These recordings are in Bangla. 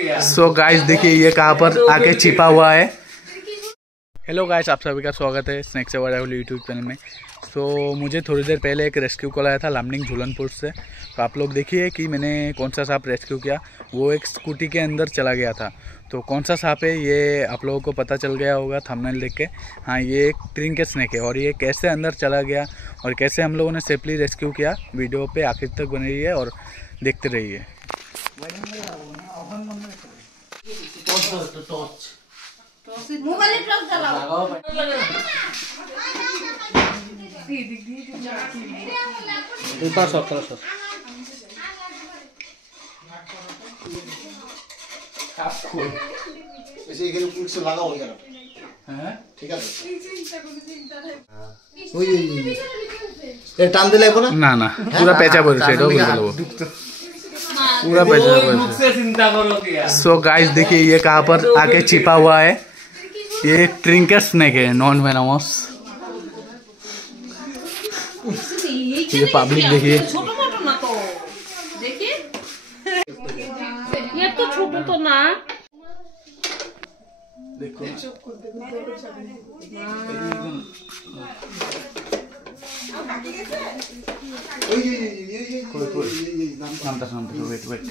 सो गाइस देखिए ये कहाँ पर आके छिपा हुआ है। हेलो गाइस, आप सभी का स्वागत है स्नैक्स अवार्ड यूट्यूब चैनल में। सो मुझे थोड़ी देर पहले एक रेस्क्यू कॉल आया था लामडिंग झूलनपुर से। तो आप लोग देखिए कि मैंने कौन सा सांप रेस्क्यू किया। वो एक स्कूटी के अंदर चला गया था। तो कौन सा सांप है ये आप लोगों को पता चल गया होगा थंबनेल देख के। हाँ, ये एक ट्रिंकेट स्नैक है और ये कैसे अंदर चला गया और कैसे हम लोगों ने सेफली रेस्क्यू किया, वीडियो पे आखिर तक बनी रही है और देखते रहिए। মোবাইলে টর্চ জ্বালাও ऊपर सब तरह सब आप खोल ऐसे इधर पुलिस लगा हो यार हैं, ठीक है ওই এ টান দিলে এখন ना ना पूरा पैचा बोल से डबल बोलो पूरा पैचा बोल से चिंता करो क्या। सो गाइस देखिए ये कहाँ पर आके छिपा हुआ है। ये ट्रिंकेट स्नैक है, नॉन वेनमस। ये पब्लिक देखिए, ছোট ছোট না তো দেখি ये तो ছোট তো না देखो ওই नामता वेट वेट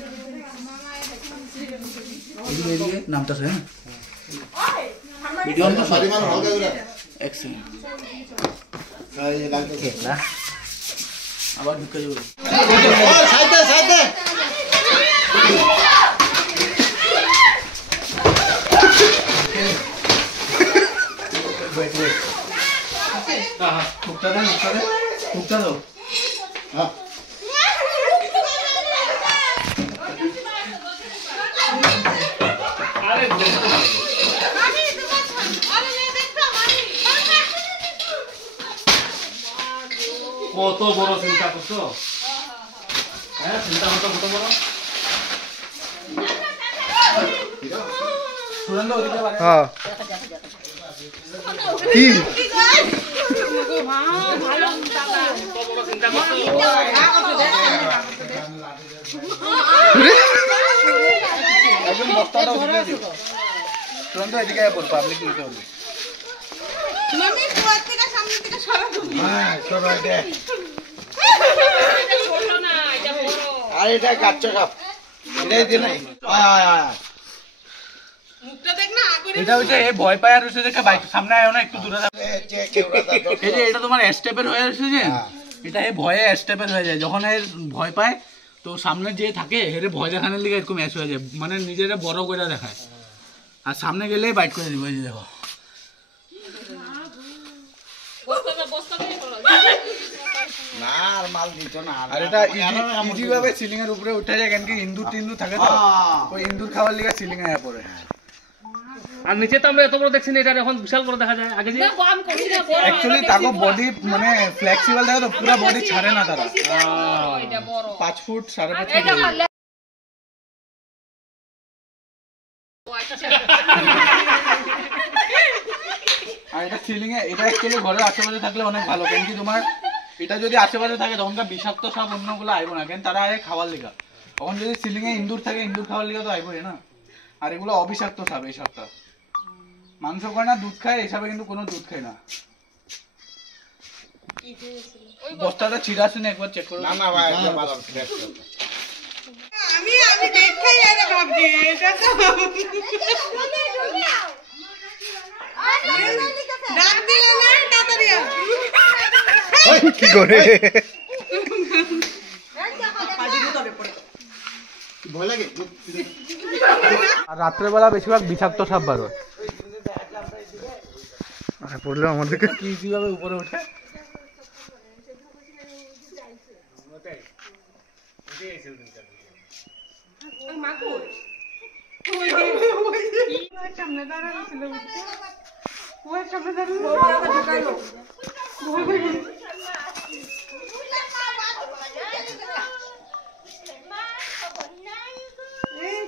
ये नामता है ভিডিও তো সারি মান ভালো করে एक सेकंड এই লাগবে खेला আবার ঢুকে যাবে। ও সাইডে সাইডে वेट वेट हां ढुकता दो হ্যাঁ কত বড় চিন্তা করছো? হ্যাঁ, চিন্তা করছো কত বড়? सुरेंद्र ওদিকে বাড়ে। হ্যাঁ কি ভালো দাদা কত বড় চিন্তা করছো? একদম বস্তাটা উঠিয়ে দিও। সুরেন্দ্র এদিকে আয়, পাবলিক নিতে হবে। মামি পুয়ার থেকে সামনে থেকে সরা দাও হ্যাঁ সবাই দে এটা ছোট না এটা বড় আর এটা কাচ্চা কাপ এটাই দে নাই আয় আয় আয় মুখটা দেখ না আগুনে এটা হচ্ছে এই ভয় পায় আর হচ্ছে দেখে বাইক সামনে আয় না, একটু দূরে থাকো। যে কেওড়া দা এই যে এটা তোমার স্টেপের হয়ে আসছে যে এটা এই ভয়ে স্টেপের হয়ে যায়। যখন এর ভয় পায় তো সামনে যে থাকে হেরে ভয় দেখানোর লিগে এরকম অ্যাশ হয়ে যায়, মানে নিজেরা বড় করে দেখায় আর সামনে গেলেই বাইট করে দিব। এই যে দেখো বস্তা দিয়ে করো না আর মাল দিত না আর এটা ইজি ভাবে সিলিং এর উপরে উঠে যায়, কেন কি ইন্দুর টিন্দুর থাকে তো ওই ইন্দুর খাওয়ার লিগে সিলিং এ পড়ে। আর নিচে তো আমরা এত বড় দেখছি না, এটা এখন বিশাল বড় দেখা যায়। আগে যে কম করি না বড় অ্যাকচুয়ালি তাকে বডি মানে ফ্লেক্সিবল থাকে তো পুরো বডি ছাড়ে না তারা। এটা বড় 5 ফুট 5.5 এটা ফুট। মারলে আর এটা সিলিং এ এটা অ্যাকচুয়ালি ঘরের আশেপাশে থাকলে অনেক ভালো, কেন কি তোমার এটা যদি আশেপাশে থাকে তখনকার বিষাক্ত সাপ অন্যগুলো আইব না, কেন তারা আয় খাওয়ার লিগা। তখন যদি সিলিং এ ইন্দুর থাকে ইন্দুর খাওয়ার লিগা তো আইবই না। আর এগুলো অবিষাক্ত সাপ, এই সাপটা মাংস খায় না, দুধ খায়, এই সাপে কিন্তু কোনো দুধ খায় না। বস্তাটা ছিঁড়া আছে না, একবার চেক করো। না না ভাই এটা ভালো ফ্রেশ আমি দেখাই আর ভাবছি এটা তো ডাক দিলে না ডাকারিয়া ওই কি করে ভয় লাগে আর রাত্রেবেলা বেশিরভাগ বিষাক্ত সাপ বার হয়। পড়লো আমাদেরকে কি কিভাবে উপরে ওঠে। সামনে দাঁড়ানো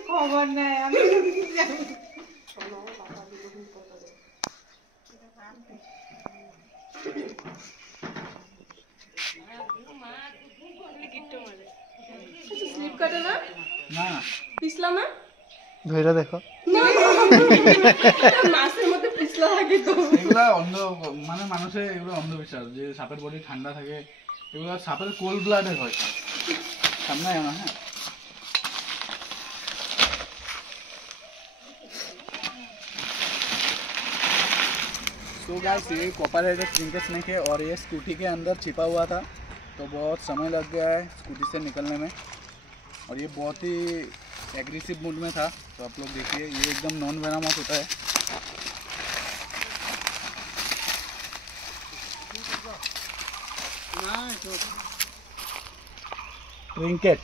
খবর নাই আমি স্লিপ কাটে না না পিছলা না ধরে দেখো মাছের মধ্যে পিছলা লাগে তো এগুলা অন্ধ মানে মানুষের এগুলো অন্ধবিশ্বাস যে সাপের বডি ঠান্ডা থাকে এগুলো সাপের কোল্ড ব্লাডের হয় সামনে আয় না হ্যাঁ तो गाइस ये कॉपर हेडेड जिंक स्नेक है और ये स्कूटी के अंदर छिपा हुआ था तो बहुत समय लग गया है स्कूटी से निकलने में और ये बहुत ही एग्रेसिव मूड में था तो आप लोग देखिए ये एकदम नॉन वेनमस होता है ट्रिंकेट